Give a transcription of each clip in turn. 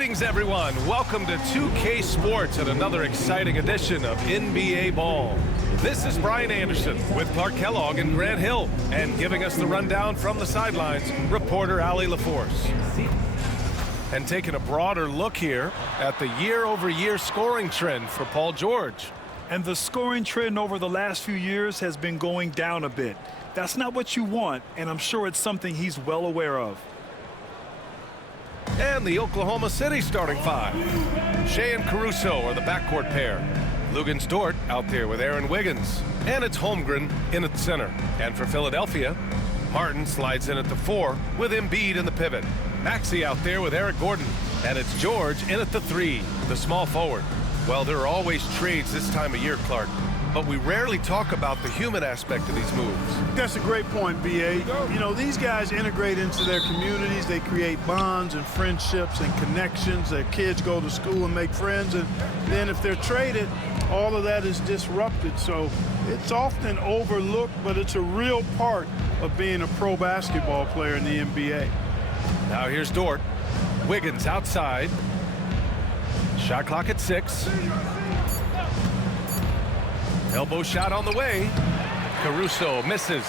Greetings, everyone. Welcome to 2K Sports and another exciting edition of NBA Ball. This is Brian Anderson with Clark Kellogg and Grant Hill, and giving us the rundown from the sidelines, reporter Allie LaForce. And taking a broader look here at the year-over-year scoring trend for Paul George. And the scoring trend over the last few years has been going down a bit. That's not what you want, and I'm sure it's something he's well aware of. And the Oklahoma City starting five. Shea and Caruso are the backcourt pair. Luguentz Dort out there with Aaron Wiggins. And it's Holmgren in at center. And for Philadelphia, Harden slides in at the 4 with Embiid in the pivot. Maxey out there with Eric Gordon. And it's George in at the 3, the small forward. Well, there are always trades this time of year, Clark, but we rarely talk about the human aspect of these moves. That's a great point, B.A. You know, these guys integrate into their communities. They create bonds and friendships and connections. Their kids go to school and make friends, and then if they're traded, all of that is disrupted. So it's often overlooked, but it's a real part of being a pro basketball player in the NBA. Now here's Dort. Wiggins outside. Shot clock at 6. Elbow shot on the way. Caruso misses.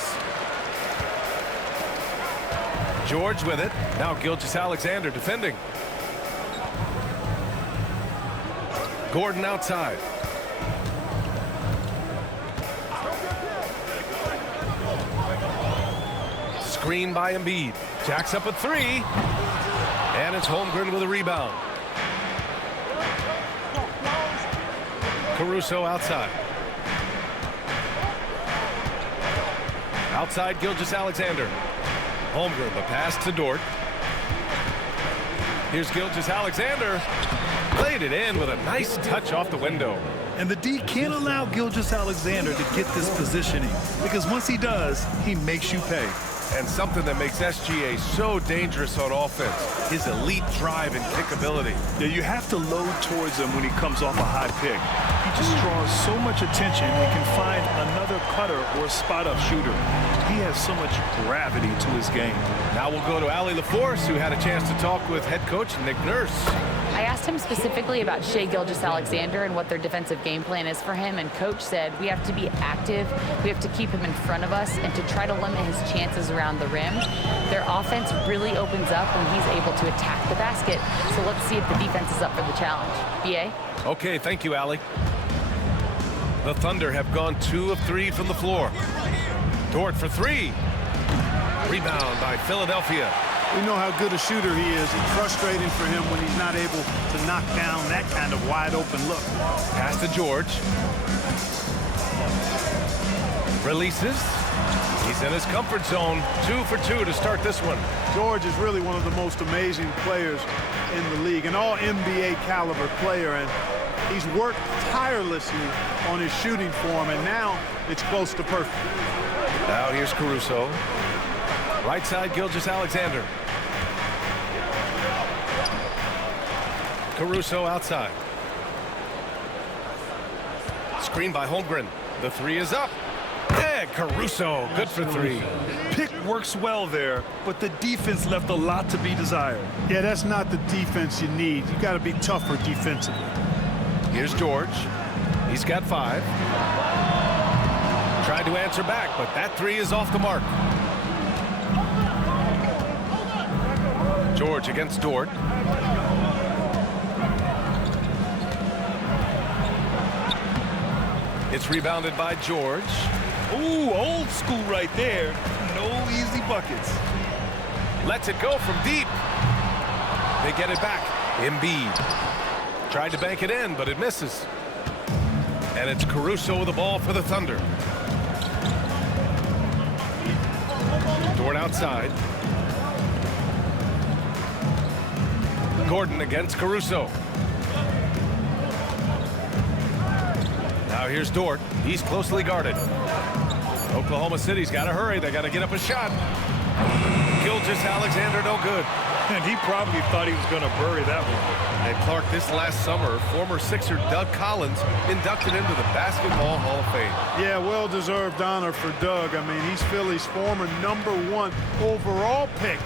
George with it. Now Gilgeous-Alexander defending. Gordon outside. Screen by Embiid. Jacks up a 3. And it's Holmgren with a rebound. Caruso outside. Outside Gilgeous-Alexander. Holmgren, the pass to Dort. Here's Gilgeous-Alexander. Played it in with a nice touch off the window. And the D can't allow Gilgeous-Alexander to get this positioning, because once he does, he makes you pay. And something that makes SGA so dangerous on offense, his elite drive and kick ability. Yeah, you have to load towards him when he comes off a high pick. He just draws so much attention and can find another cutter or spot-up shooter. He has so much gravity to his game. Now we'll go to Allie LaForce, who had a chance to talk with head coach Nick Nurse. I asked him specifically about Shai Gilgeous-Alexander and what their defensive game plan is for him, and coach said we have to be active, we have to keep him in front of us, and to try to limit his chances around the rim. Their offense really opens up when he's able to attack the basket, so let's see if the defense is up for the challenge. B.A.? Okay, thank you, Allie. The Thunder have gone 2 of 3 from the floor. Dort for 3. Rebound by Philadelphia. We know how good a shooter he is. It's frustrating for him when he's not able to knock down that kind of wide-open look. Pass to George. Releases. He's in his comfort zone. 2 for 2 to start this one. George is really one of the most amazing players in the league, an all-NBA caliber player, and he's worked tirelessly on his shooting form, and now it's close to perfect. Now here's Caruso. Right side, Gilgeous-Alexander. Caruso outside. Screen by Holmgren. The 3 is up. Yeah, Caruso, good for 3. Pick works well there, but the defense left a lot to be desired. Yeah, that's not the defense you need. You got to be tougher defensively. Here's George. He's got 5. Tried to answer back, but that 3 is off the mark. George against Dort. It's rebounded by George. Ooh, old school right there. No easy buckets. Lets it go from deep. They get it back. Embiid. Tried to bank it in, but it misses. And it's Caruso with the ball for the Thunder. Dort outside. Gordon against Caruso. Now here's Dort. He's closely guarded. Oklahoma City's got to hurry. They got to get up a shot. Gilgeous-Alexander no good. And he probably thought he was going to bury that one. And Clark, this last summer, former Sixer Doug Collins inducted into the Basketball Hall of Fame. Yeah, well-deserved honor for Doug. I mean, he's Philly's former #1 overall pick.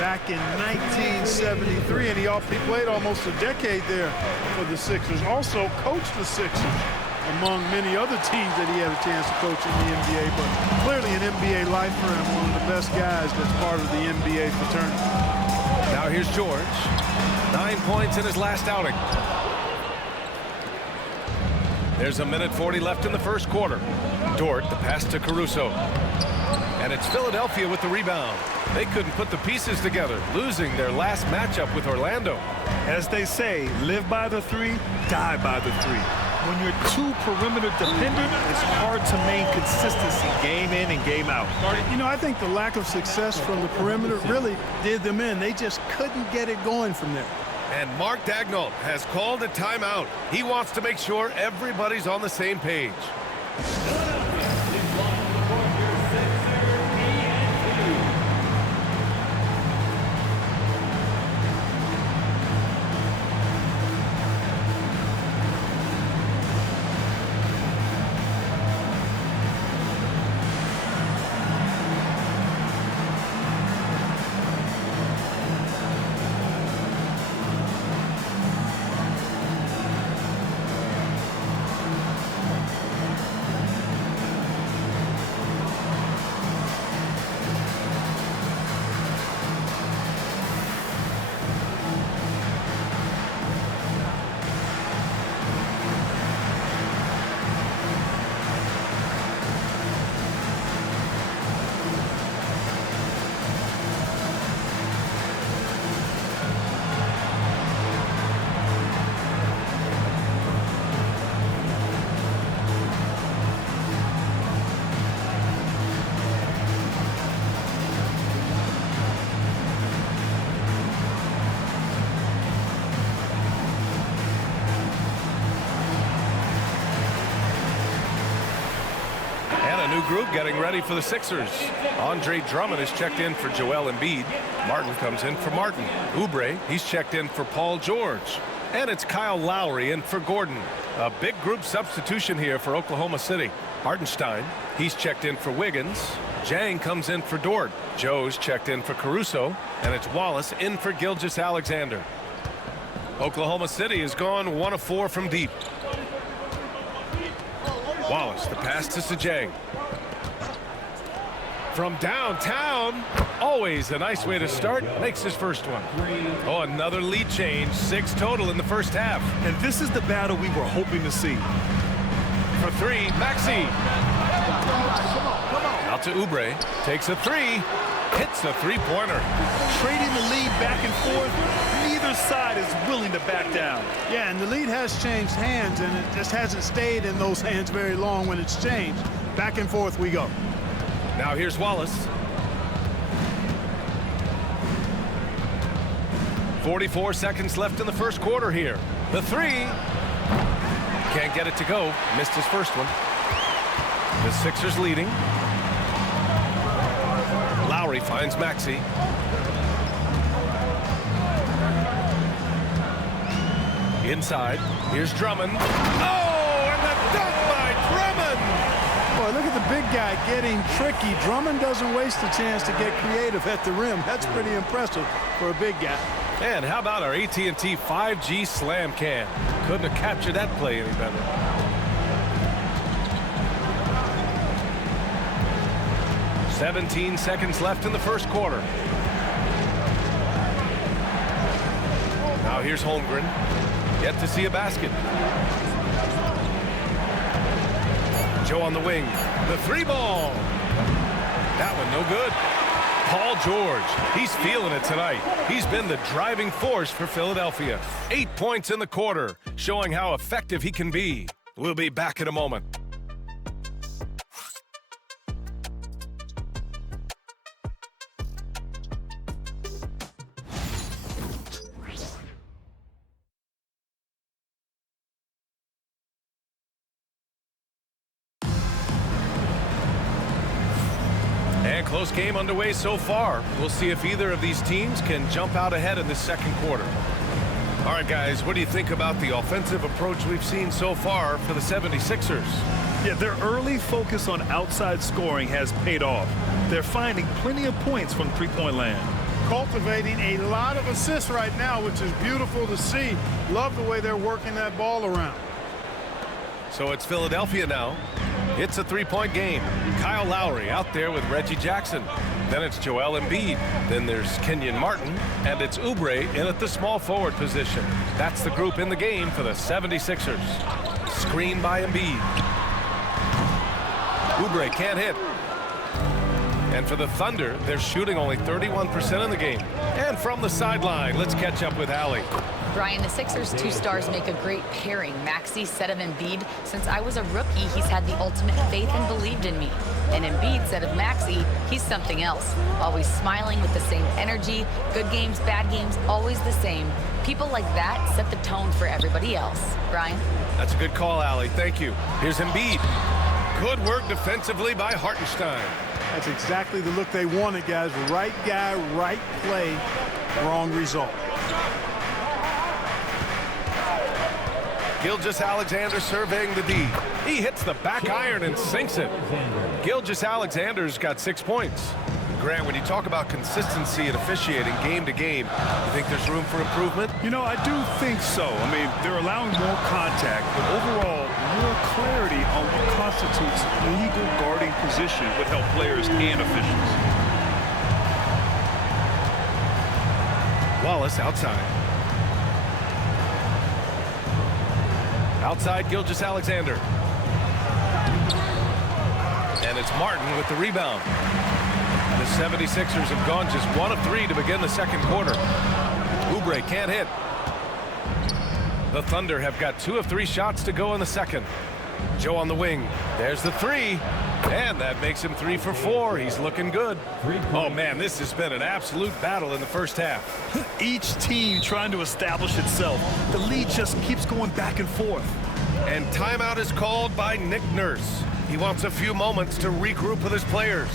back in 1973, and he played almost a decade there for the Sixers. Also coached the Sixers, among many other teams that he had a chance to coach in the NBA, but clearly an NBA lifer and one of the best guys that's part of the NBA fraternity. Now here's George. 9 points in his last outing. There's 1:40 left in the first quarter. Dort, the pass to Caruso. And it's Philadelphia with the rebound. They couldn't put the pieces together, losing their last matchup with Orlando. As they say, live by the three, die by the three. When you're too perimeter dependent, it's hard to maintain consistency game in and game out. You know, I think the lack of success from the perimeter really did them in. They just couldn't get it going from there. And Mark Daigneault has called a timeout. He wants to make sure everybody's on the same page. Group getting ready for the Sixers. Andre Drummond is checked in for Joel Embiid. Martin comes in for Martin. Oubre, he's checked in for Paul George. And it's Kyle Lowry in for Gordon. A big group substitution here for Oklahoma City. Hartenstein, he's checked in for Wiggins. Jang comes in for Dort. Joe's checked in for Caruso. And it's Wallace in for Gilgeous-Alexander. Oklahoma City has gone 1 of 4 from deep. Wallace, the pass to Sajang. From downtown, always a nice way to start, makes his first one. Oh, another lead change, 6 total in the first half. And this is the battle we were hoping to see. For 3, Maxey. Out to Oubre, takes a 3, hits a 3-pointer. Trading the lead back and forth, neither side is willing to back down. Yeah, and the lead has changed hands, and it just hasn't stayed in those hands very long when it's changed. Back and forth we go. Now here's Wallace. 44 seconds left in the first quarter here. The 3. Can't get it to go. Missed his first one. The Sixers leading. Lowry finds Maxey. Inside. Here's Drummond. Oh, and the dunk by Drummond! Boy, look at the big guy getting tricky. Drummond doesn't waste a chance to get creative at the rim. That's pretty impressive for a big guy. And how about our AT&T 5G Slam Cam? Couldn't have captured that play any better. "17 seconds left in the first quarter. Now here's Holmgren. Yet to see a basket. Joe on the wing. The 3-ball. That one no good. Paul George. He's feeling it tonight. He's been the driving force for Philadelphia. 8 points in the quarter, showing how effective he can be. We'll be back in a moment. Close game underway so far. We'll see if either of these teams can jump out ahead in the second quarter. All right, guys, what do you think about the offensive approach we've seen so far for the 76ers? Yeah, their early focus on outside scoring has paid off. They're finding plenty of points from three-point land. cultivating a lot of assists right now, which is beautiful to see. Love the way they're working that ball around. So it's Philadelphia now. It's a three-point game. Kyle Lowry out there with Reggie Jackson. Then it's Joel Embiid. Then there's Kenyon Martin. And it's Oubre in at the small forward position. That's the group in the game for the 76ers. Screen by Embiid. Oubre can't hit. And for the Thunder, they're shooting only 31% in the game. And from the sideline, let's catch up with Allie. Brian, the Sixers' two stars make a great pairing. Maxey said of Embiid, since I was a rookie, he's had the ultimate faith and believed in me. And Embiid said of Maxey, he's something else. Always smiling with the same energy. Good games, bad games, always the same. People like that set the tone for everybody else. Brian? That's a good call, Allie. Thank you. Here's Embiid. Good work defensively by Hartenstein. That's exactly the look they wanted, guys. Right guy, right play, wrong result. Gilgeous-Alexander surveying the D. He hits the back iron and sinks it. Gilgeous-Alexander's got 6 points. Grant, when you talk about consistency and officiating game to game, you think there's room for improvement? You know, I do think so. I mean, they're allowing more contact, but overall, more clarity on what constitutes legal guarding position would help players and officials. Wallace outside. Outside Gilgeous-Alexander. And it's Martin with the rebound. The 76ers have gone just 1 of 3 to begin the second quarter. Oubre can't hit. The Thunder have got 2 of 3 shots to go in the second. Joe on the wing. There's the 3. And that makes him 3 for 4. He's looking good. Oh, man, this has been an absolute battle in the first half. Each team trying to establish itself. The lead just keeps going back and forth. And timeout is called by Nick Nurse. He wants a few moments to regroup with his players.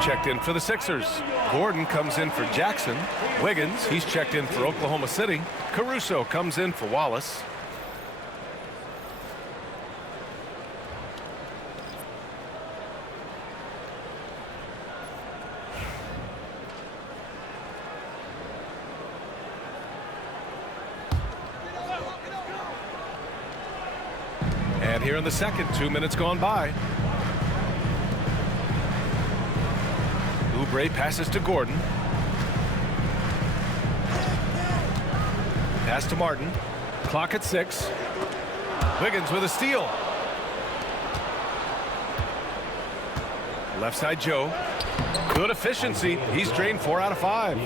Checked in for the Sixers. Gordon comes in for Jackson. Wiggins, he's checked in for Oklahoma City. Caruso comes in for Wallace. And here in the second, 2 minutes gone by. Oubre passes to Gordon. Pass to Martin. Clock at 6. Wiggins with a steal. Left side Joe. Good efficiency. He's drained 4 out of 5.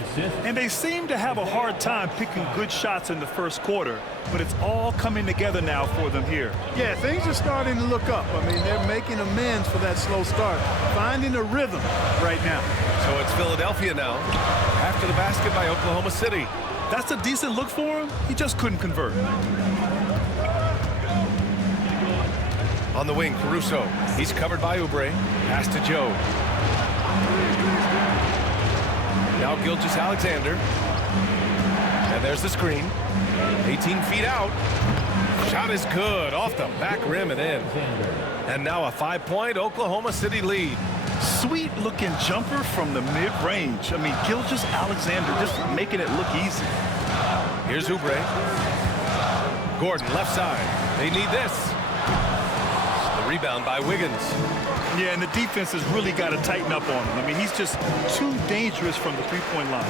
And they seem to have a hard time picking good shots in the first quarter, but it's all coming together now for them here. Yeah, things are starting to look up. I mean, they're making amends for that slow start, finding a rhythm right now. So it's Philadelphia now, after the basket by Oklahoma City. That's a decent look for him. He just couldn't convert. On the wing, Caruso. He's covered by Oubre. Pass to Joe. Now Gilgeous-Alexander. And there's the screen. 18 feet out. Shot is good. Off the back rim and in. And now a 5-point Oklahoma City lead. Sweet-looking jumper from the mid-range. I mean, Gilgeous-Alexander just making it look easy. Here's Oubre. Gordon, left side. They need this. The rebound by Wiggins. Yeah, and the defense has really got to tighten up on him. I mean, he's just too dangerous from the three-point line.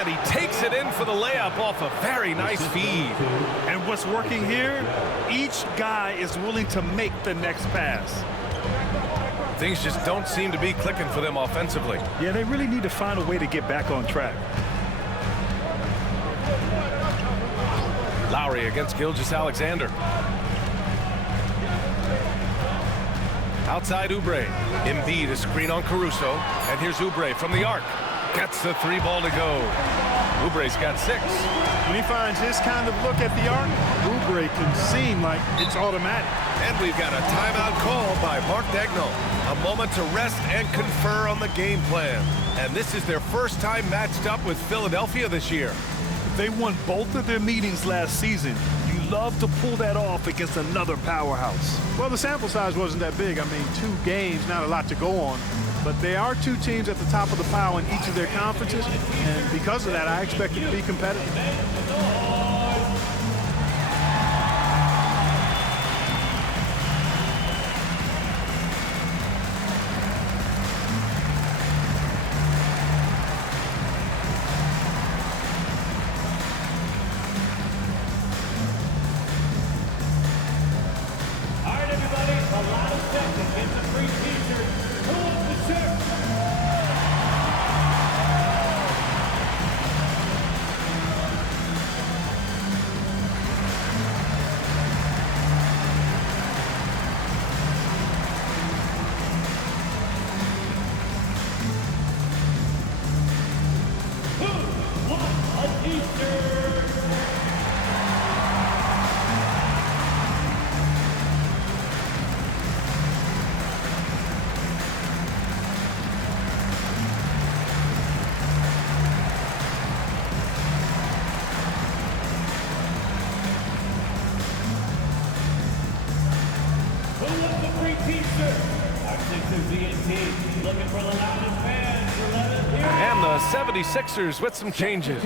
And he takes it in for the layup off a very nice feed. And what's working here, each guy is willing to make the next pass. Things just don't seem to be clicking for them offensively. Yeah, they really need to find a way to get back on track. Lowry against Gilgeous-Alexander. Outside Oubre. Embiid, a screen on Caruso. And here's Oubre from the arc. Gets the 3 ball to go. Oubre's got 6. When he finds his kind of look at the arc, Oubre can seem like it's automatic. And we've got a timeout call by Mark Daigneault. A moment to rest and confer on the game plan. And this is their first time matched up with Philadelphia this year. They won both of their meetings last season. You love to pull that off against another powerhouse. Well, the sample size wasn't that big. I mean, 2 games, not a lot to go on. But they are 2 teams at the top of the pile in each of their conferences. And because of that, I expect it to be competitive. And the 76ers with some changes.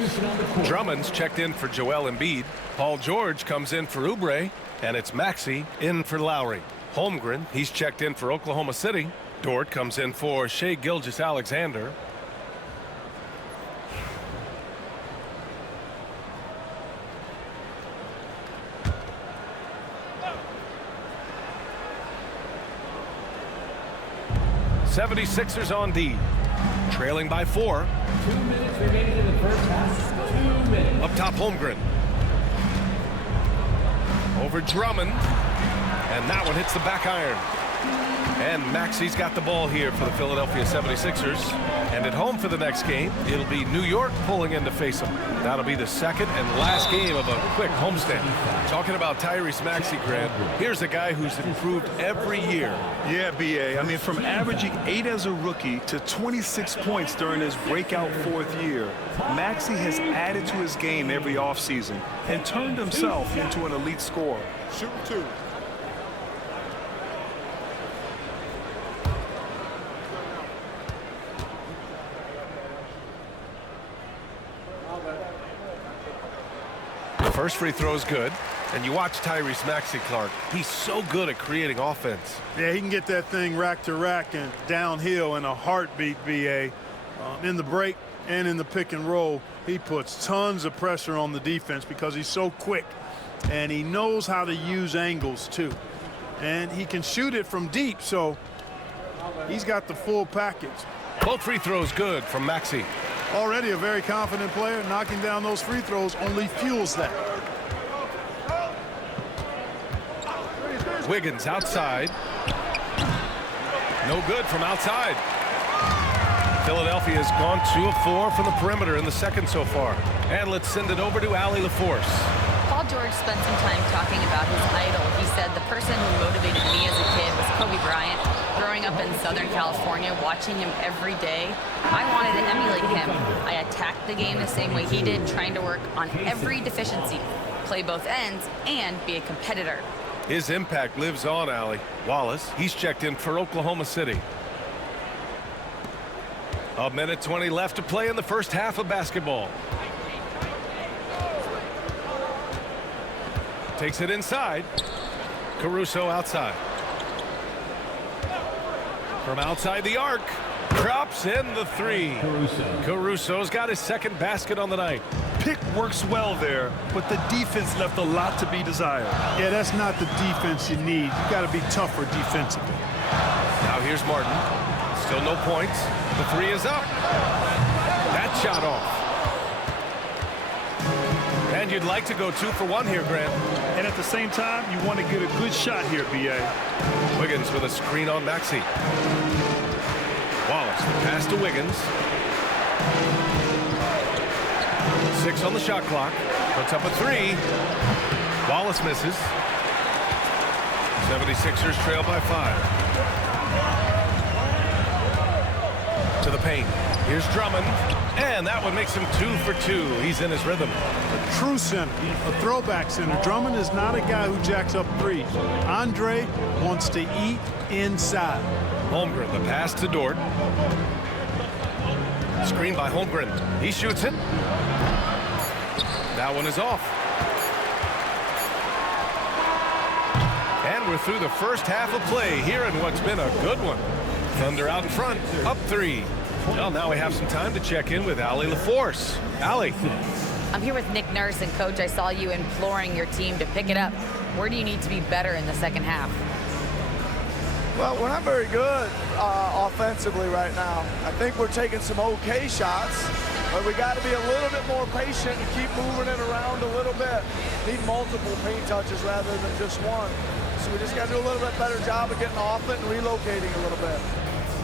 Drummond's checked in for Joel Embiid. Paul George comes in for Oubre. And it's Maxey in for Lowry. Holmgren, he's checked in for Oklahoma City. Dort comes in for Shai Gilgeous-Alexander. '76ers on D, trailing by 4. 2 minutes remaining in the first half. 2 minutes. Up top, Holmgren. Over Drummond. And that one hits the back iron. And Maxey's got the ball here for the Philadelphia 76ers. And at home for the next game, it'll be New York pulling in to face them. That'll be the second and last game of a quick homestand. Talking about Tyrese Maxey, Grant, here's a guy who's improved every year. Yeah, B.A. I mean, from averaging 8 as a rookie to 26 points during his breakout 4th year, Maxey has added to his game every offseason and turned himself into an elite scorer. Shoot 2. First free throw is good. And you watch Tyrese Maxey, Clark. He's so good at creating offense. Yeah, he can get that thing rack to rack and downhill in a heartbeat, B.A. In the break and in the pick and roll, he puts tons of pressure on the defense because he's so quick. And he knows how to use angles, too. And he can shoot it from deep, so he's got the full package. Both free throws good from Maxey. Already a very confident player. Knocking down those free throws only fuels that. Wiggins outside. No good from outside. Philadelphia has gone 2 of 4 from the perimeter in the second so far. And let's send it over to Allie LaForce. Paul George spent some time talking about his idol. He said, the person who motivated me as a kid was Kobe Bryant. Growing growing up in Southern California, watching him every day, I wanted to emulate him. I attacked the game the same way he did, trying to work on every deficiency, play both ends, and be a competitor. His impact lives on, Allie. Wallace, he's checked in for Oklahoma City. A minute 20 left to play in the first half of basketball. Takes it inside. Caruso outside. From outside the arc. Drops in the three. Caruso's got his second basket on the night. Pick works well there, but the defense left a lot to be desired. Yeah, that's not the defense you need. You got to be tougher defensively. Now here's Martin. Still no points. The three is up. That shot off. And you'd like to go 2 for 1 here, Grant. And at the same time, you want to get a good shot here, B.A. Wiggins with a screen on Maxey. Wallace, the pass to Wiggins. 6 on the shot clock. Puts up a 3. Wallace misses. 76ers trail by 5. To the paint. Here's Drummond. And that one makes him 2 for 2. He's in his rhythm. A true center, a throwback center. Drummond is not a guy who jacks up threes. Andre wants to eat inside. Holmgren, the pass to Dort. Screen by Holmgren. He shoots it. That one is off. And we're through the first half of play here in what's been a good one. Thunder out in front, up 3. Well, now we have some time to check in with Allie LaForce. Allie. I'm here with Nick Nurse, and Coach, I saw you imploring your team to pick it up. Where do you need to be better in the second half? Well, we're not very good offensively right now. I think we're taking some okay shots, but we got to be a little bit more patient and keep moving it around a little bit. Need multiple paint touches rather than just one. So we just got to do a little bit better job of getting off it and relocating a little bit.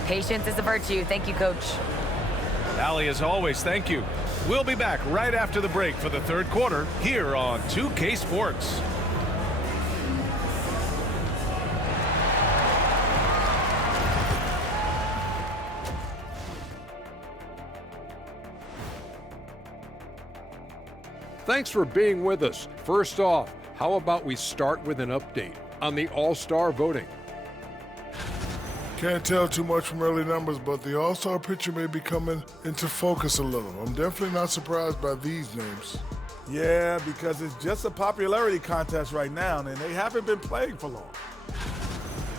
Patience is a virtue. Thank you, Coach. Allie, as always, thank you. We'll be back right after the break for the third quarter here on 2K Sports. Thanks for being with us. First off, how about we start with an update on the All-Star voting? Can't tell too much from early numbers, but the All-Star picture may be coming into focus a little. I'm definitely not surprised by these names. Yeah, because it's just a popularity contest right now, and they haven't been playing for long.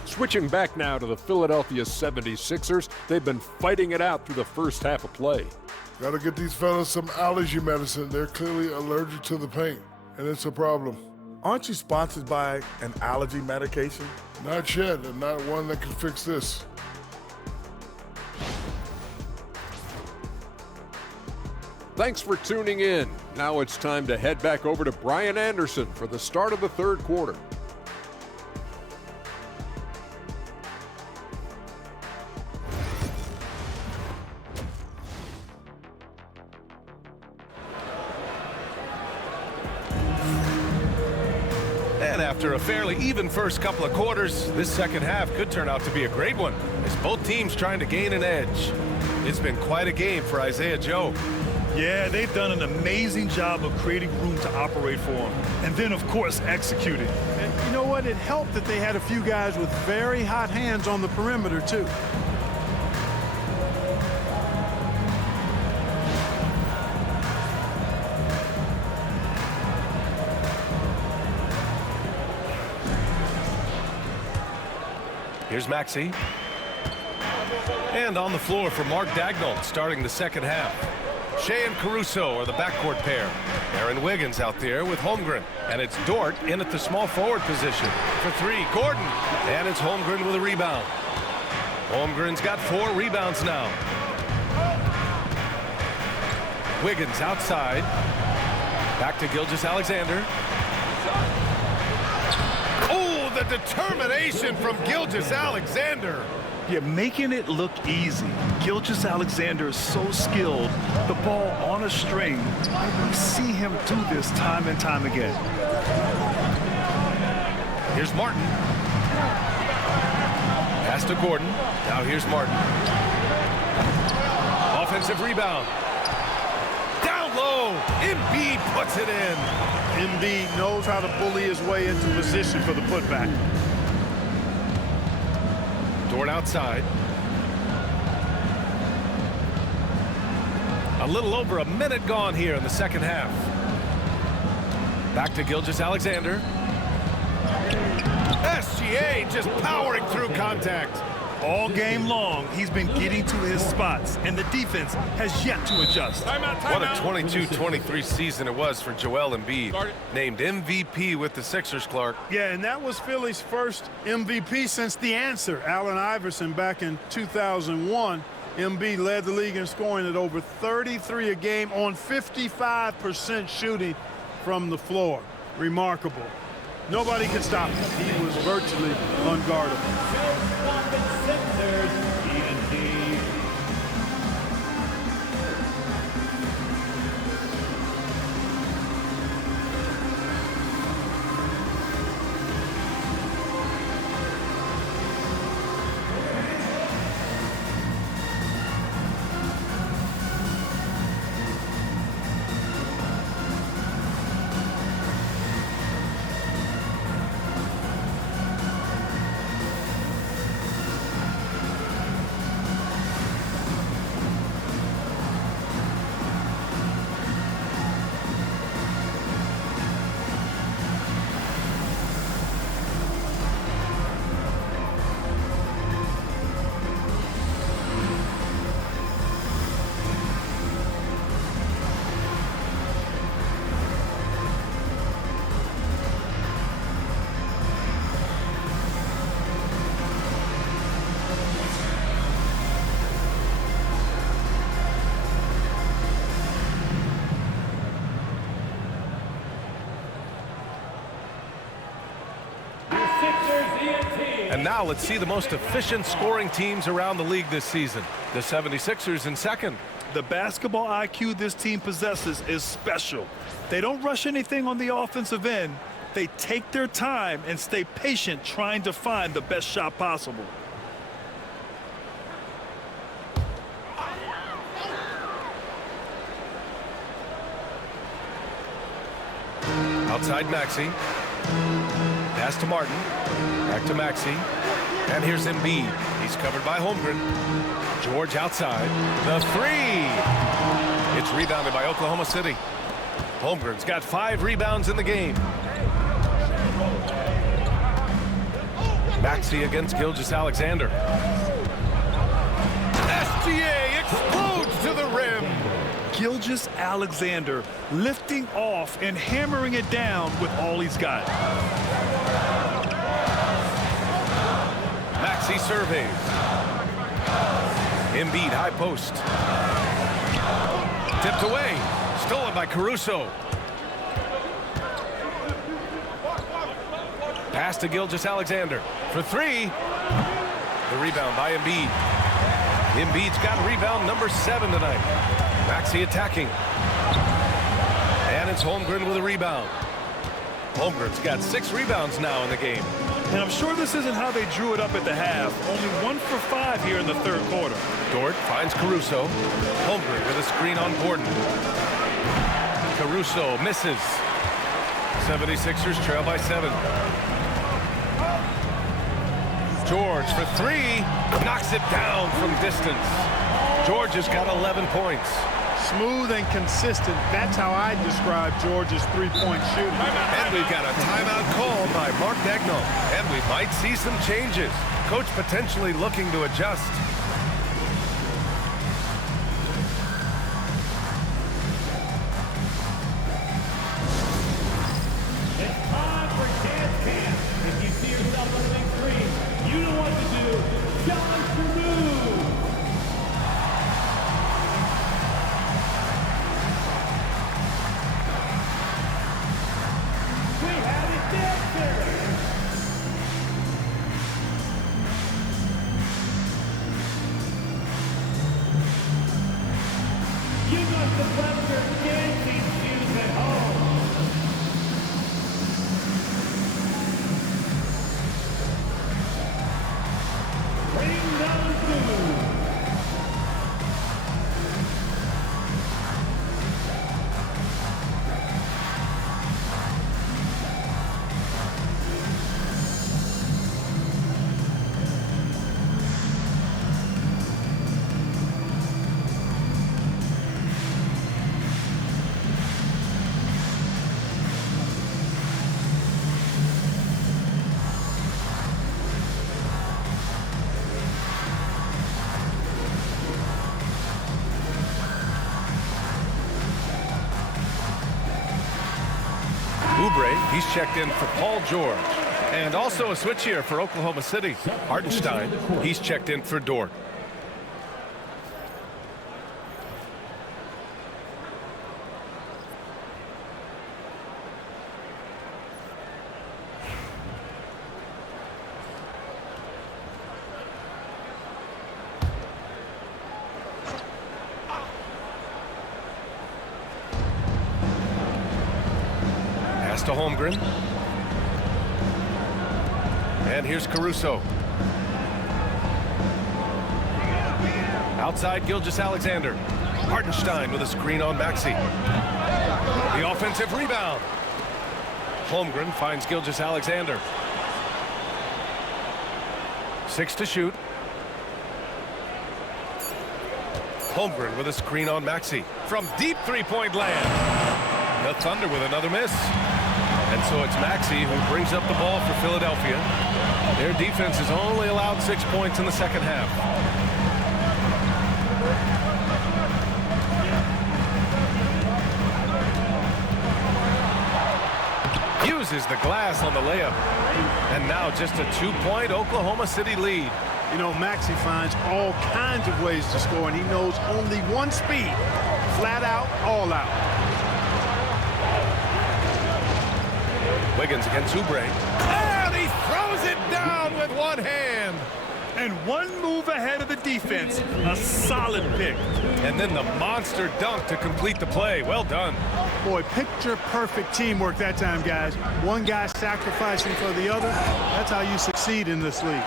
Switching back now to the Philadelphia 76ers, they've been fighting it out through the first half of play. Gotta get these fellas some allergy medicine. They're clearly allergic to the paint, and it's a problem. Aren't you sponsored by an allergy medication? Not yet, and not one that can fix this. Thanks for tuning in. Now it's time to head back over to Brian Anderson for the start of the third quarter. And after a fairly even first couple of quarters, this second half could turn out to be a great one as both teams trying to gain an edge. It's been quite a game for Isaiah Joe. Yeah, they've done an amazing job of creating room to operate for him. And then, of course, executing. And you know what? It helped that they had a few guys with very hot hands on the perimeter, too. Here's Maxey. And on the floor for Mark Daigneault starting the second half. Shea and Caruso are the backcourt pair. Aaron Wiggins out there with Holmgren. And it's Dort in at the small forward position. For 3, Gordon. And it's Holmgren with a rebound. Holmgren's got 4 rebounds now. Wiggins outside. Back to Gilgeous-Alexander. Oh, the determination from Gilgeous-Alexander. Yeah, making it look easy. Gilgeous-Alexander is so skilled. The ball on a string. We see him do this time and time again. Here's Martin. Pass Pass to Gordon. Now here's Martin. Offensive rebound. Down low. Embiid puts it in. Embiid knows how to bully his way into position for the putback. Dort outside. A little over a minute gone here in the second half. Back to Gilgeous-Alexander. SGA just powering through contact. All game long, he's been getting to his spots, and the defense has yet to adjust. What a 22-23 season it was for Joel Embiid. Named MVP with the Sixers, Clark. Yeah, and that was Philly's first MVP since the answer, Allen Iverson, back in 2001. Embiid led the league in scoring at over 33 a game on 55% shooting from the floor. Remarkable. Nobody could stop him. He was virtually unguardable. And now let's see the most efficient scoring teams around the league this season. The 76ers in second. The basketball IQ this team possesses is special. They don't rush anything on the offensive end. They take their time and stay patient trying to find the best shot possible. Outside Maxey. Pass to Martin. Back to Maxey. And here's Embiid. He's covered by Holmgren. George outside. The three. It's rebounded by Oklahoma City. Holmgren's got 5 rebounds in the game. Maxey against Gilgeous-Alexander. SGA explodes to the rim. Gilgeous-Alexander lifting off and hammering it down with all he's got. Maxey surveys. Embiid high post. Tipped away. Stolen by Caruso. Pass to Gilgeous-Alexander for 3. The rebound by Embiid. Embiid's got rebound number 7 tonight. Maxey attacking. And it's Holmgren with a rebound. Holmgren's got 6 rebounds now in the game. And I'm sure this isn't how they drew it up at the half. Only 1 for 5 here in the third quarter. Dort finds Caruso. Holmgren with a screen on Gordon. Caruso misses. 76ers trail by 7. George for 3. Knocks it down from distance. George has got 11 points. Smooth and consistent. That's how I describe George's three-point shooting. And we've got a timeout call by Mark Daigneault. And we might see some changes. Coach potentially looking to adjust. It's time for dance camp. If you see yourself on the big three, you know what to do. Challenge your move. Oubre, he's checked in for Paul George. And also a switch here for Oklahoma City. Hartenstein, he's checked in for Dort. Pass to Holmgren. And here's Caruso. Outside Gilgeous-Alexander. Hartenstein with a screen on Maxey. The offensive rebound. Holmgren finds Gilgeous-Alexander. 6 to shoot. Holmgren with a screen on Maxey. From deep three-point land. The Thunder with another miss. And so it's Maxey who brings up the ball for Philadelphia. Their defense has only allowed 6 points in the second half. Uses the glass on the layup. And now just a 2-point Oklahoma City lead. You know, Maxey finds all kinds of ways to score, and he knows only one speed. Flat out, all out. Wiggins against Oubre. And he throws it down with one hand. And one move ahead of the defense. A solid pick. And then the monster dunk to complete the play. Well done. Boy, picture-perfect teamwork that time, guys. One guy sacrificing for the other. That's how you succeed in this league.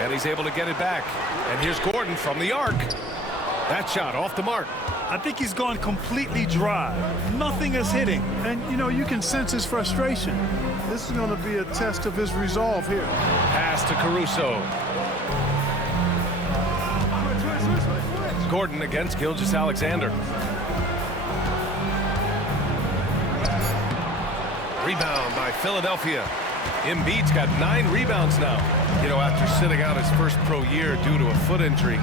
And he's able to get it back. And here's Gordon from the arc. That shot off the mark. I think he's gone completely dry. Nothing is hitting. And, you know, you can sense his frustration. This is going to be a test of his resolve here. Pass to Caruso. Gordon against Gilgeous-Alexander. Rebound by Philadelphia. Embiid's got 9 rebounds now. You know, after sitting out his first pro year due to a foot injury,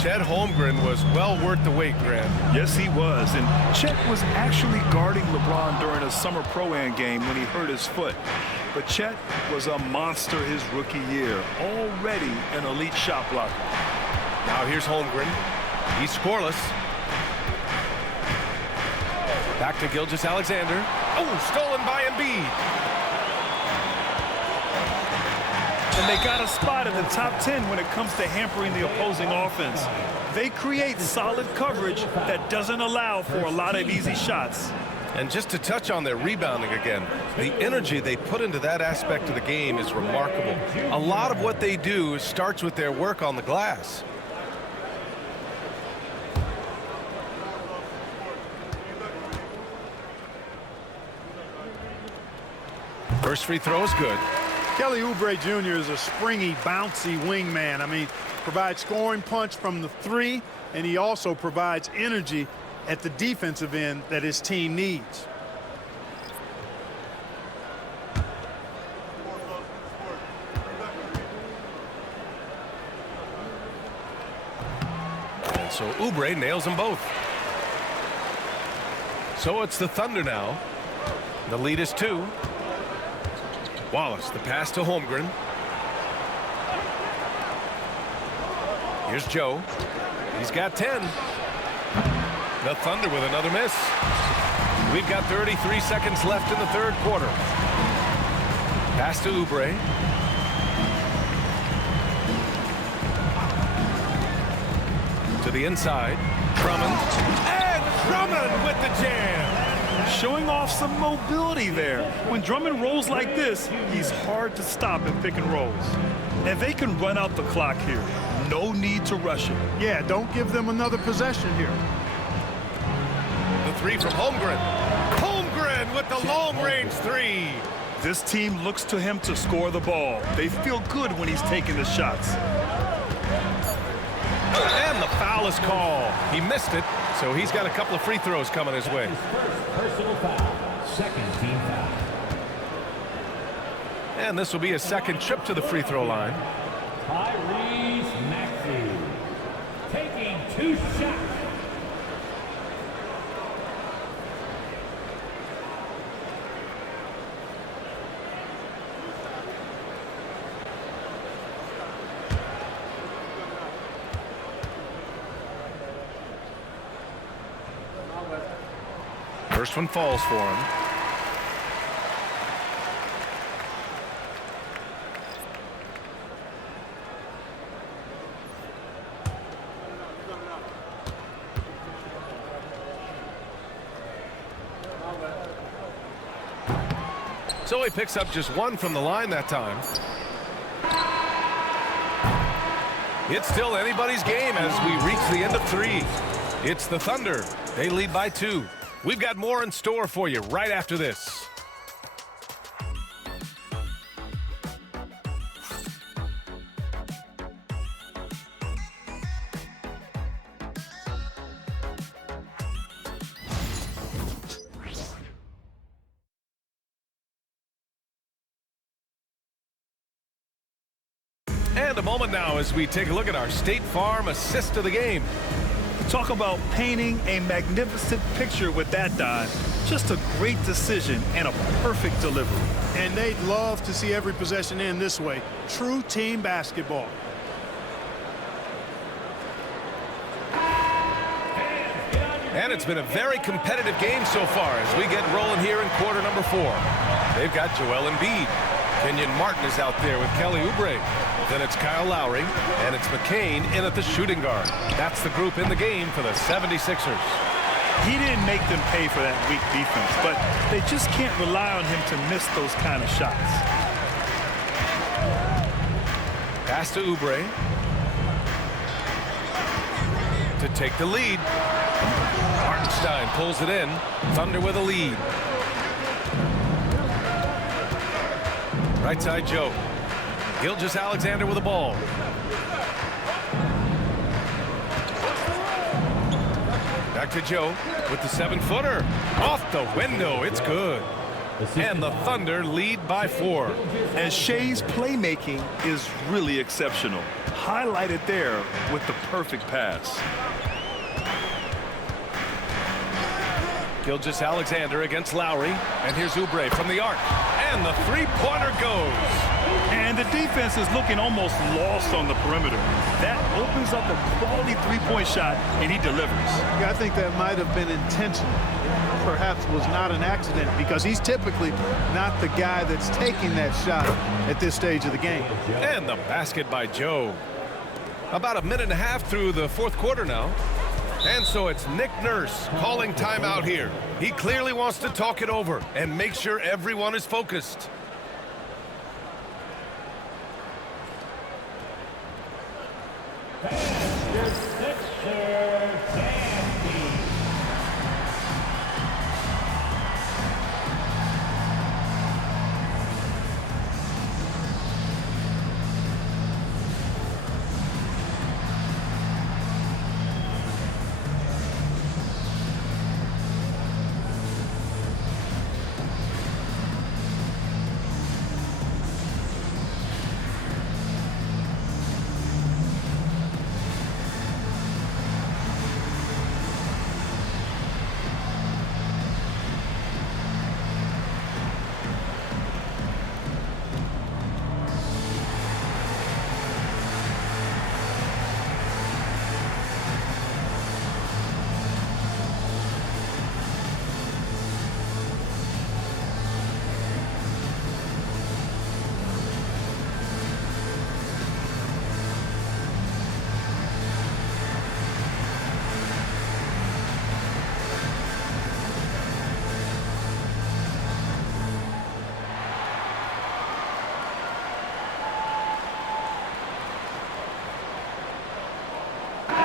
Chet Holmgren was well worth the wait, Grant. Yes, he was. And Chet was actually guarding LeBron during a summer Pro-Am game when he hurt his foot. But Chet was a monster his rookie year. Already an elite shot blocker. Now here's Holmgren. He's scoreless. Back to Gilgeous-Alexander. Oh, stolen by Embiid. And they got a spot in the top 10 when it comes to hampering the opposing offense. They create solid coverage that doesn't allow for a lot of easy shots. And just to touch on their rebounding again, the energy they put into that aspect of the game is remarkable. A lot of what they do starts with their work on the glass. First free throw is good. Kelly Oubre Jr. is a springy, bouncy wingman. I mean, provides scoring punch from the 3, and he also provides energy at the defensive end that his team needs. And so Oubre nails them both. So it's the Thunder now. The lead is 2. Wallace, the pass to Holmgren. Here's Joe. He's got 10. The Thunder with another miss. We've got 33 seconds left in the third quarter. Pass to Oubre. To the inside. Drummond. And Drummond with the jam. Showing off some mobility there. When Drummond rolls like this, he's hard to stop in pick and rolls. And they can run out the clock here. No need to rush it. Yeah, don't give them another possession here. The 3 from Holmgren. Holmgren with the long-range 3. This team looks to him to score the ball. They feel good when he's taking the shots. And the foul is called. He missed it, so he's got a couple of free throws coming his way. Personal foul. Second team foul. And this will be his second trip to the free throw line. Tyrese Maxey taking 2 shots. First one falls for him. So he picks up just one from the line that time. It's still anybody's game as we reach the end of 3. It's the Thunder. They lead by 2. We've got more in store for you right after this. And a moment now as we take a look at our State Farm assist of the game. Talk about painting a magnificent picture with that dive. Just a great decision and a perfect delivery. And they'd love to see every possession end this way. True team basketball. And it's been a very competitive game so far as we get rolling here in quarter number 4. They've got Joel Embiid. Kenyon Martin is out there with Kelly Oubre. Then it's Kyle Lowry, and it's McCain in at the shooting guard. That's the group in the game for the 76ers. He didn't make them pay for that weak defense, but they just can't rely on him to miss those kind of shots. Pass to Oubre to take the lead. Hartenstein pulls it in. Thunder with a lead. Right side Joe. Gilgeous-Alexander with the ball. Back to Joe with the 7-footer. Off the window. It's good. And the Thunder lead by 4. And Shea's playmaking is really exceptional. Highlighted there with the perfect pass. Gilgeous-Alexander against Lowry. And here's Oubre from the arc. And the three-pointer goes. And the defense is looking almost lost on the perimeter. That opens up a quality three-point shot, and he delivers. I think that might have been intentional. Perhaps was not an accident because he's typically not the guy that's taking that shot at this stage of the game. And the basket by Joe. About a minute and a half through the 4th quarter now. And so it's Nick Nurse calling timeout here. He clearly wants to talk it over and make sure everyone is focused.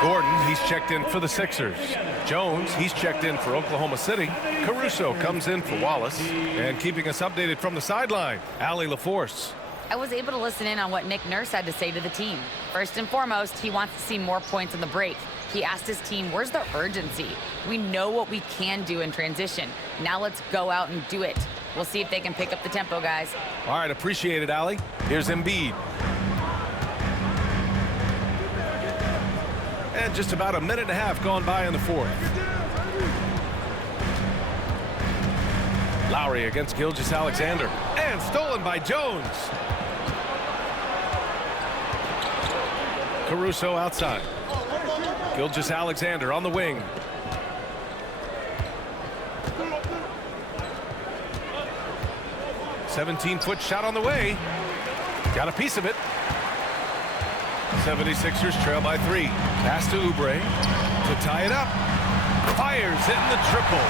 Gordon, he's checked in for the Sixers. Jones, he's checked in for Oklahoma City. Caruso comes in for Wallace. And keeping us updated from the sideline, Allie LaForce. I was able to listen in on what Nick Nurse had to say to the team. First and foremost, he wants to see more points on the break. He asked his team, where's the urgency? We know what we can do in transition. Now let's go out and do it. We'll see if they can pick up the tempo, guys. All right, appreciate it, Allie. Here's Embiid. And just about a minute and a half gone by in the 4th. Lowry against Gilgeous-Alexander. And stolen by Jones. Caruso outside. Gilgeous-Alexander on the wing. 17-foot shot on the way. Got a piece of it. 76ers trail by 3. Pass to Oubre to tie it up. Fires in the triple.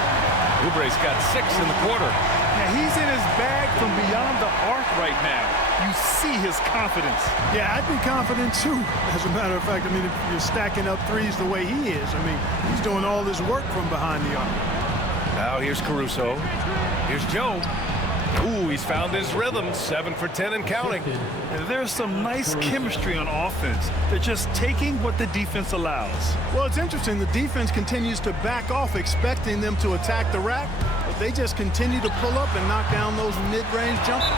Oubre's got 6 in the quarter. Yeah, he's in his bag from beyond the arc right now. You see his confidence. Yeah, I'd be confident too. As a matter of fact, I mean, if you're stacking up threes the way he is, I mean, he's doing all his work from behind the arc. Now here's Caruso. Here's Joe. Ooh, he's found his rhythm. 7 for 10 and counting. And there's some nice chemistry on offense. They're just taking what the defense allows. Well, it's interesting. The defense continues to back off, expecting them to attack the rack, but they just continue to pull up and knock down those mid-range jumpers.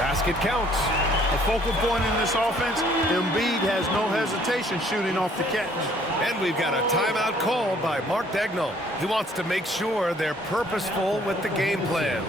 Basket counts. The focal point in this offense, Embiid has no hesitation shooting off the catch. And we've got a timeout called by Mark Daigneault. He wants to make sure they're purposeful with the game plan.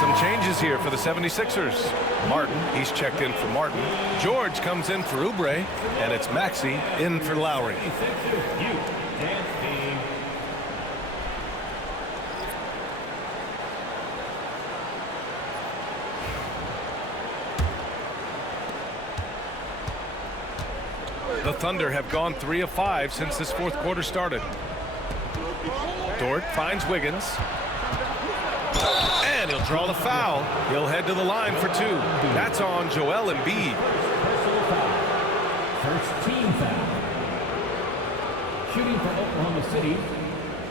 Some changes here for the 76ers. Martin, he's checked in for Martin. George comes in for Oubre, and it's Maxey in for Lowry. The Thunder have gone 3 of 5 since this fourth quarter started. Dort finds Wiggins. And he'll draw the foul. He'll head to the line for 2. That's on Joel Embiid. First team foul. Shooting for Oklahoma City,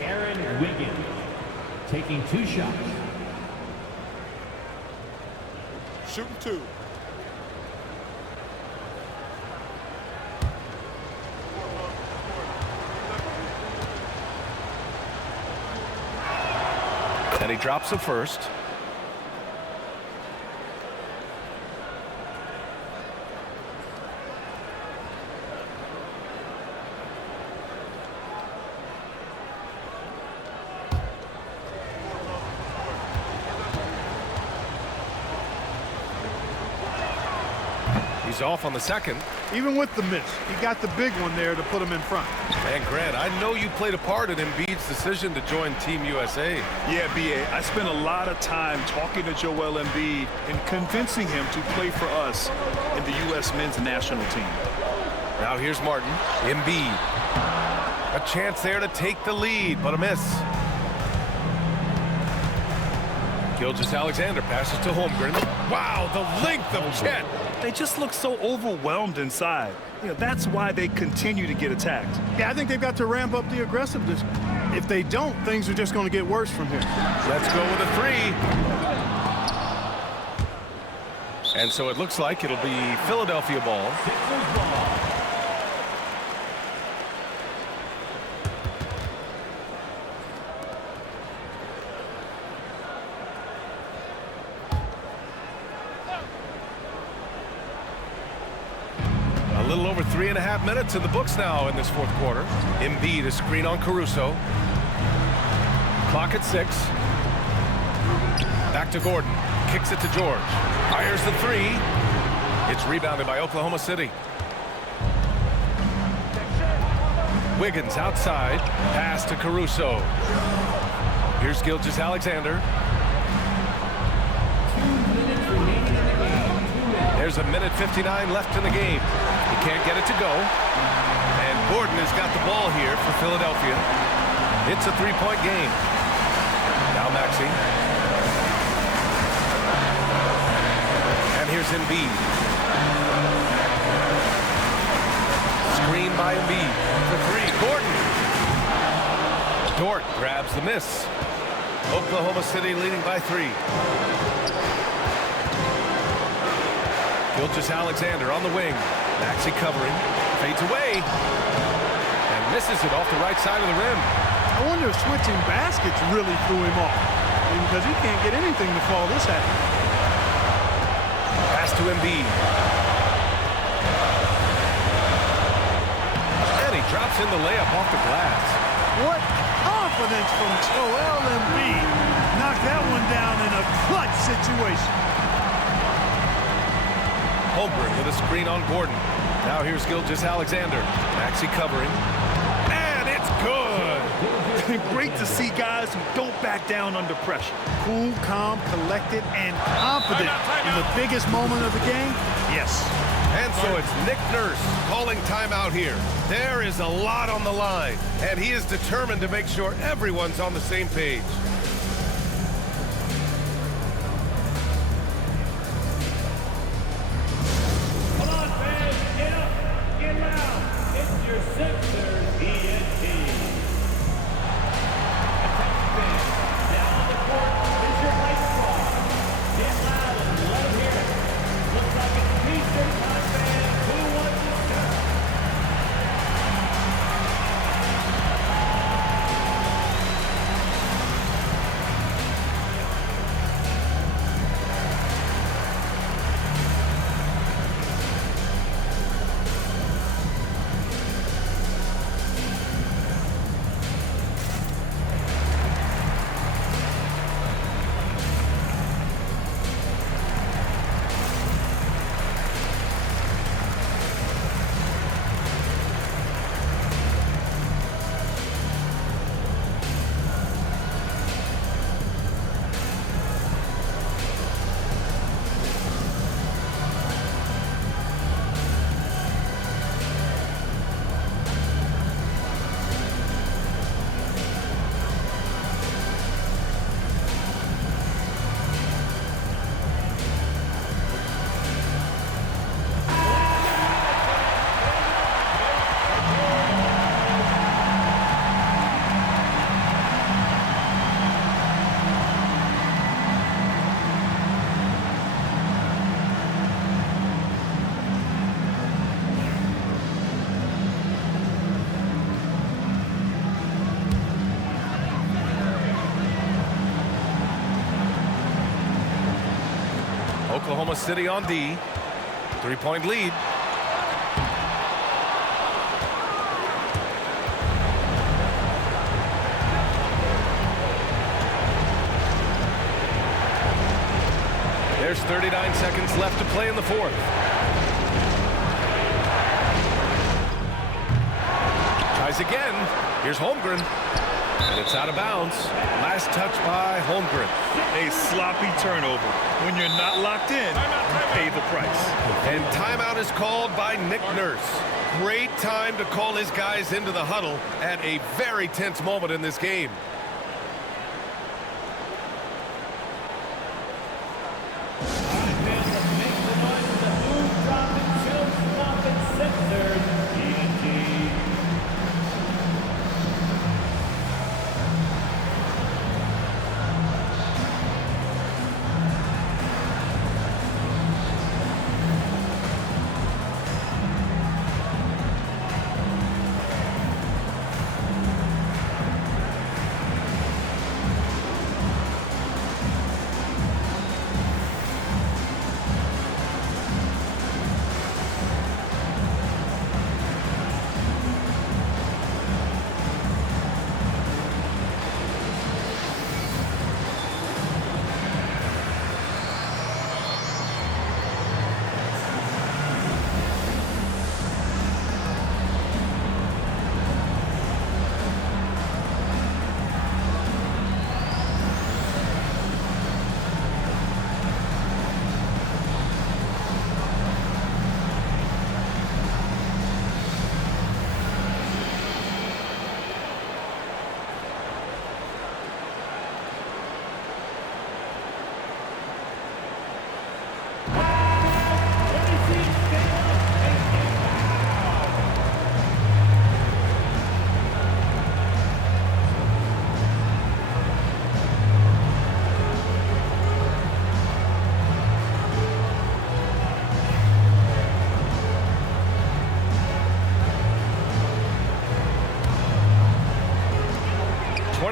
Aaron Wiggins. Taking 2 shots. Shooting 2. And he drops the first. He's off on the second. Even with the miss, he got the big one there to put him in front. And Grant, I know you played a part in Embiid's decision to join Team USA. Yeah, B.A., I spent a lot of time talking to Joel Embiid and convincing him to play for us in the U.S. men's national team. Now here's Martin. Embiid. A chance there to take the lead, but a miss. Gilgeous-Alexander passes to Holmgren. Wow, the length of Chet. They just look so overwhelmed inside. You know, that's why they continue to get attacked. Yeah, I think they've got to ramp up the aggressiveness. If they don't, things are just going to get worse from here. Let's go with a 3. And so it looks like it'll be Philadelphia ball. A little over 3.5 minutes in the books now in this fourth quarter. Embiid, a screen on Caruso. Clock at 6. Back to Gordon. Kicks it to George. Fires the 3. It's rebounded by Oklahoma City. Wiggins outside. Pass to Caruso. Here's Gilgeous-Alexander. There's a minute 59 left in the game. He can't get it to go. And Gordon has got the ball here for Philadelphia. It's a three-point game. Now Maxey. And here's Embiid. Screen by Embiid for three. Gordon. Dort grabs the miss. Oklahoma City leading by 3. Gilgeous-Alexander on the wing. Maxey covering. Fades away. And misses it off the right side of the rim. I wonder if switching baskets really threw him off. Because he can't get anything to fall this high. Pass to Embiid. And he drops in the layup off the glass. What confidence from Joel Embiid. Knocked that one down in a clutch situation. Holmgren with a screen on Gordon. Now here's Gilgeous-Alexander. Maxey covering. And it's good! Great to see guys who don't back down under pressure. Cool, calm, collected, and confident in the biggest moment of the game. Yes. And so it's Nick Nurse calling timeout here. There is a lot on the line, and he is determined to make sure everyone's on the same page. Come on, fans, get up, get loud. It's your Sixers ENT. Attention fans, now on the court is your high squad. Get loud and let them hear it. Looks like it's Eastern time, fans. Who wants to start? Oklahoma City on D. 3-point lead. There's 39 seconds left to play in the fourth. Tries again. Here's Holmgren. And it's out of bounds. Last touch by Holmgren. A sloppy turnover. When you're not locked in, you pay the price. And timeout is called by Nick Nurse. Great time to call his guys into the huddle at a very tense moment in this game.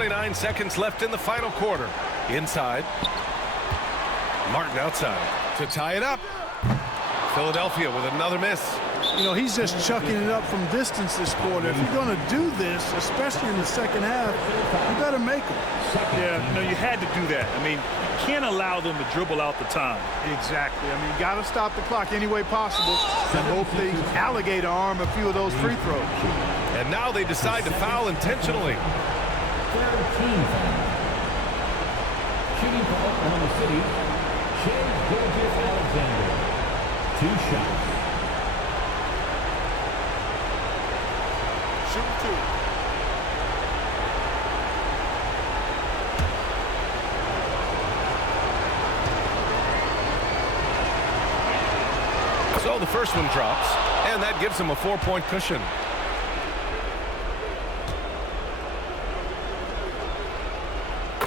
29 seconds left in the final quarter. Inside. Martin outside to tie it up. Philadelphia with another miss. You know, he's just chucking it up from distance this quarter. If you're going to do this, especially in the second half, you better make them. Yeah, you know, you had to do that. I mean, you can't allow them to dribble out the time. Exactly. I mean, you got to stop the clock any way possible and hope they alligator arm a few of those free throws. And now they decide to foul intentionally. Third team foul. Shooting for Oklahoma City, Shai Gilgeous-Alexander. 2 shots. Shoot 2. So the first one drops, and that gives him a 4-point cushion.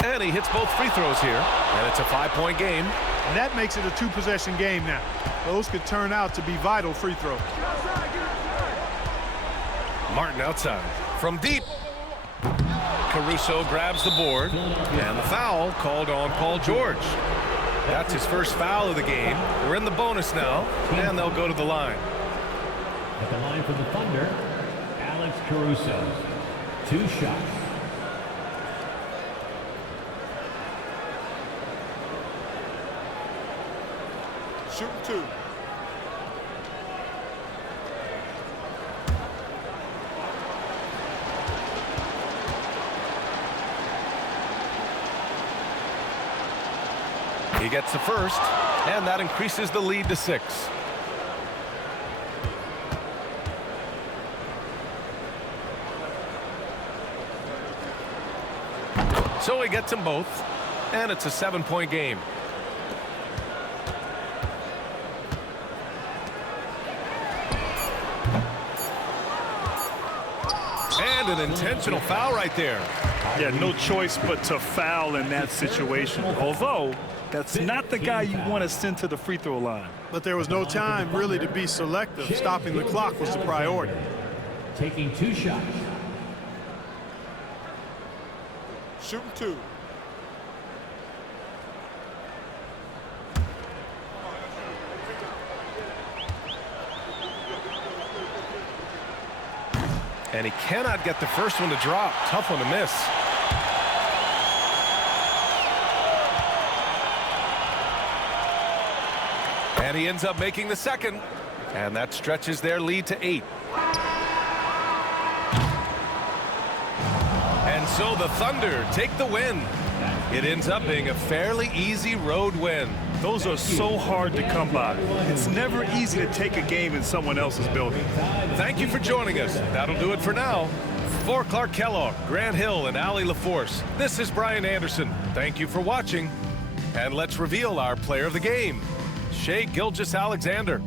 And he hits both free throws here, and it's a 5-point game. And that makes it a 2-possession game now. Those could turn out to be vital free throws. Martin outside from deep. Caruso grabs the board, and the foul called on Paul George. That's his first foul of the game. We're in the bonus now, and they'll go to the line. At the line for the Thunder, Alex Caruso. 2 shots. Shoot 2. He gets the first, and that increases the lead to 6. So he gets them both, and it's a 7-point game. And an intentional foul right there. Yeah, no choice but to foul in that situation. Although, that's not the guy you want to send to the free throw line. But there was no time really to be selective. Stopping the clock was the priority. Taking 2 shots. Shoot 2. And he cannot get the first one to drop. Tough one to miss. And he ends up making the second. And that stretches their lead to 8. And so the Thunder take the win. It ends up being a fairly easy road win. Those are so hard to come by. It's never easy to take a game in someone else's building. Thank you for joining us. That'll do it for now. For Clark Kellogg, Grant Hill, and Allie LaForce, this is Brian Anderson. Thank you for watching. And let's reveal our player of the game, Shai Gilgeous-Alexander.